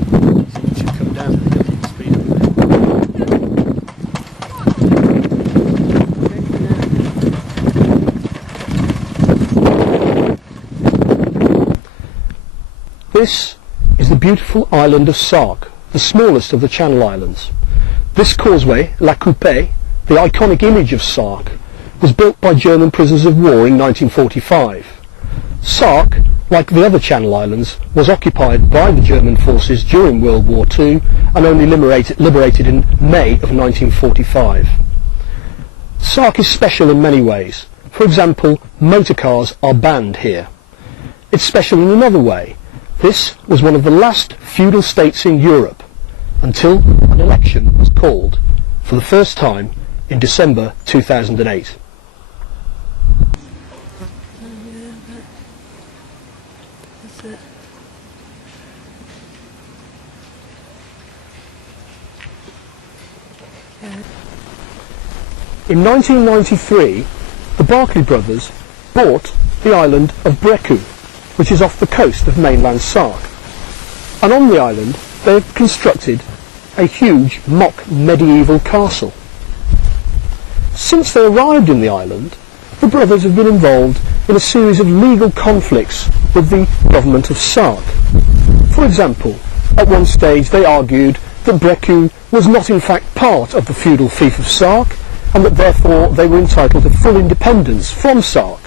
So it should come down a little speed up there. This is the beautiful island of Sark, the smallest of the Channel Islands. This causeway, La Coupée, the iconic image of Sark, was built by German prisoners of war in 1945. Sark, like the other Channel Islands, was occupied by the German forces during World War II and only liberated in May of 1945. Sark is special in many ways. For example, motor cars are banned here. It's special in another way. This was one of the last feudal states in Europe until an election was called for the first time in December 2008. In 1993, the Barclay brothers bought the island of Brechou, which is off the coast of mainland Sark. And on the island they have constructed a huge mock medieval castle. Since they arrived in the island, the brothers have been involved in a series of legal conflicts with the government of Sark. For example, at one stage they argued that Brechou was not in fact part of the feudal fief of Sark, and that therefore they were entitled to full independence from Sark.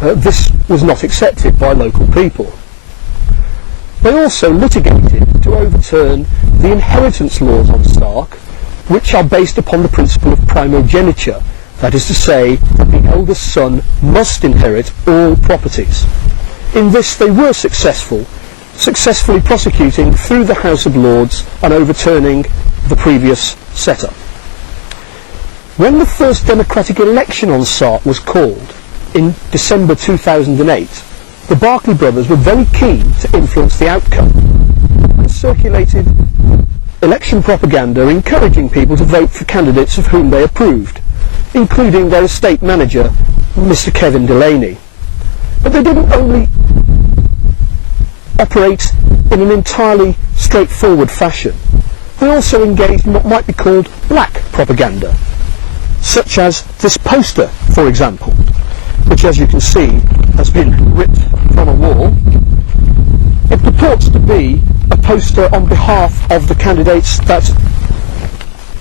This was not accepted by local people. They also litigated to overturn the inheritance laws on Sark, which are based upon the principle of primogeniture, that is to say that the eldest son must inherit all properties. In this they were successfully prosecuting through the House of Lords and overturning the previous setup. When the first democratic election on Sark was called in December 2008, the Barclay brothers were very keen to influence the outcome and circulated election propaganda encouraging people to vote for candidates of whom they approved, including their estate manager, Mr. Kevin Delaney. But they didn't only operate in an entirely straightforward fashion. They also engaged in what might be called black propaganda, such as this poster, for example, which, as you can see, has been ripped from a wall. It purports to be a poster on behalf of the candidates that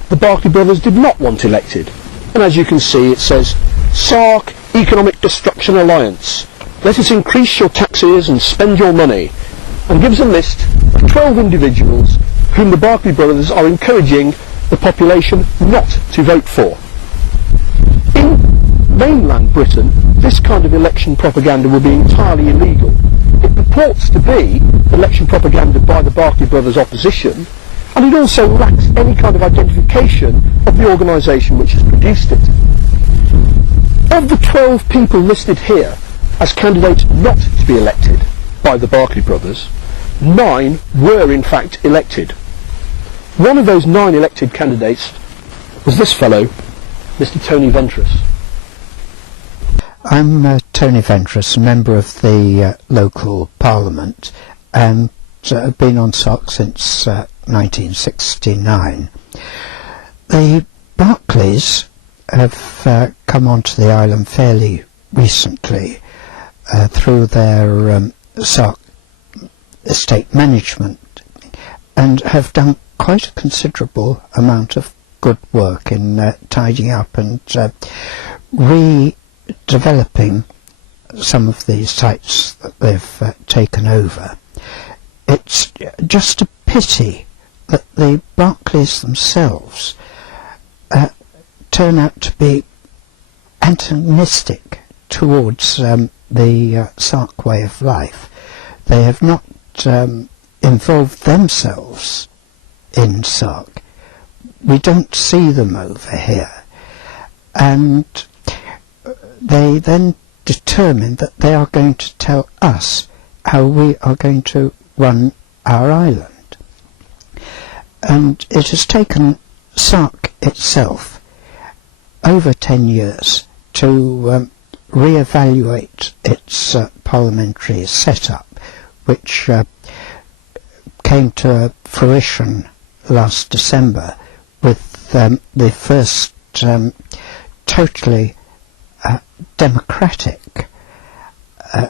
the Barclay brothers did not want elected. And as you can see, it says, "Sark Economic Destruction Alliance. Let us increase your taxes and spend your money," and gives a list of 12 individuals whom the Barclay brothers are encouraging the population not to vote for. In mainland Britain, this kind of election propaganda will be entirely illegal. It purports to be election propaganda by the Barclay brothers' opposition, and it also lacks any kind of identification of the organisation which has produced it. Of the 12 people listed here as candidates not to be elected by the Barclay brothers, 9 were in fact elected. One of those 9 elected candidates was this fellow, Mr. Tony Ventris. I'm Tony Ventris, a member of the local parliament, and I've been on Sark since 1969. The Barclays have come onto the island fairly recently through their Sark estate management, and have done quite a considerable amount of good work in tidying up and redeveloping some of these sites that they've taken over. It's just a pity that the Barclays themselves turn out to be antagonistic towards the Sark way of life. They have not involved themselves in Sark. We don't see them over here, and they then determine that they are going to tell us how we are going to run our island. And it has taken Sark itself over 10 years to re-evaluate its parliamentary setup, which came to fruition last December with the first totally democratic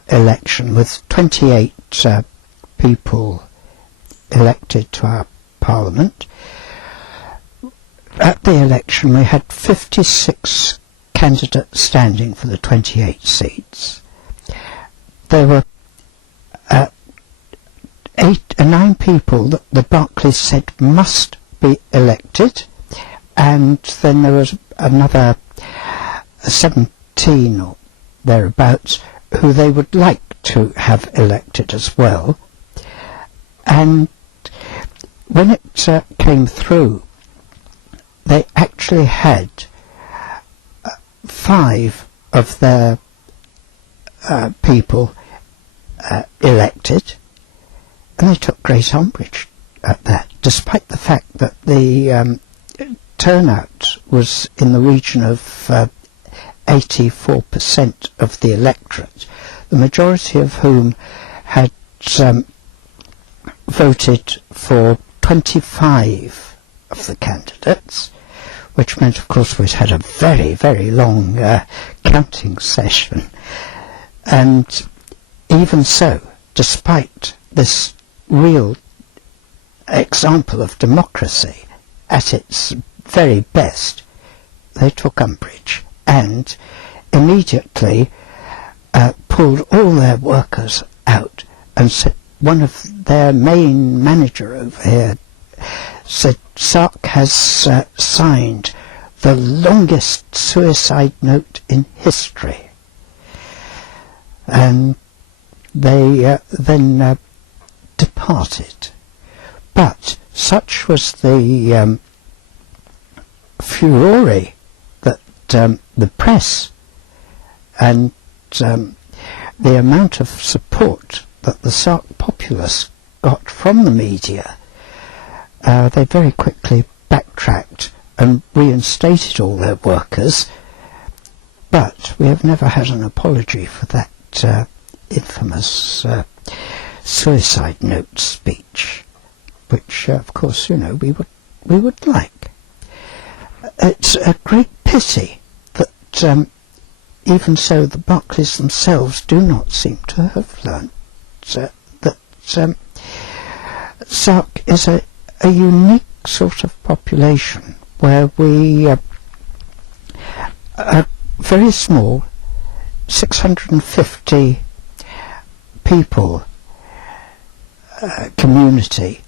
election, with 28 people elected to our Parliament. At the election we had 56 candidates standing for the 28 seats. There were 9 people that the Barclay said must be elected, and then there was another 17 or thereabouts who they would like to have elected as well. And when it came through, they actually had 5 of their people elected, and they took great umbrage at that, despite the fact that the turnout was in the region of 84% of the electorate, the majority of whom had voted for 25 of the candidates, which meant, of course, we had a very, very long counting session. And even so, despite this real example of democracy at its very best, they took umbrage and immediately pulled all their workers out, and said, one of their main manager over here said, Sark has signed the longest suicide note in history. And they then departed. But such was the furore that the press and the amount of support that the Sark populace got from the media, they very quickly backtracked and reinstated all their workers, but we have never had an apology for that infamous suicide note speech, which of course, you know, we would like. It's a great pity that even so the Barclays themselves do not seem to have learnt that Sark is a unique sort of population where we are very small, 650 people community,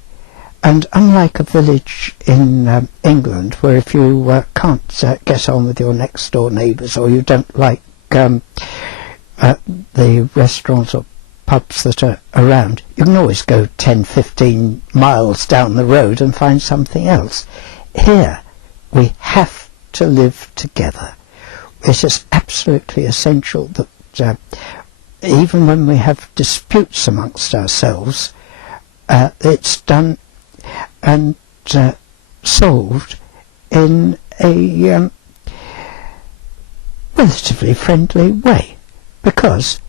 and unlike a village in England where if you can't get on with your next door neighbours, or you don't like the restaurants or pubs that are around, you can always go 10-15 miles down the road and find something else. Here we have to live together. It is absolutely essential that even when we have disputes amongst ourselves, it's done and solved in a relatively friendly way, because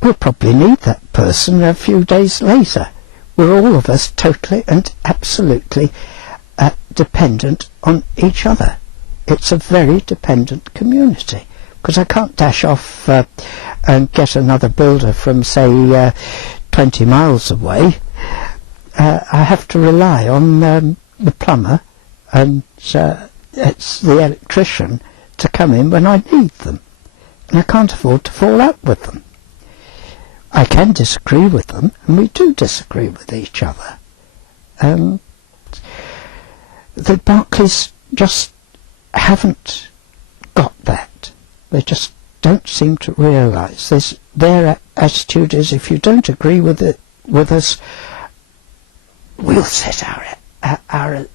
we'll probably need that person a few days later. We're all of us totally and absolutely dependent on each other. It's a very dependent community, because I can't dash off and get another builder from, say, 20 miles away. I have to rely on the plumber and it's the electrician to come in when I need them, and I can't afford to fall out with them. I can disagree with them, and we do disagree with each other. The Barclays just haven't got that. They just don't seem to realise this. Their attitude is, if you don't agree with us, we'll set our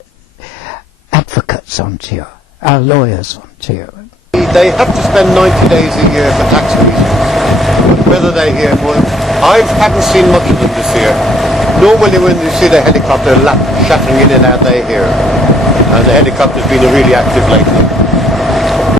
advocates onto you, our lawyers onto you. They have to spend 90 days a year for tax reasons. Whether they're here, well, I haven't seen much of them this year. Normally when you see the helicopter shattering in and out, they're here. And the helicopter's been really active lately.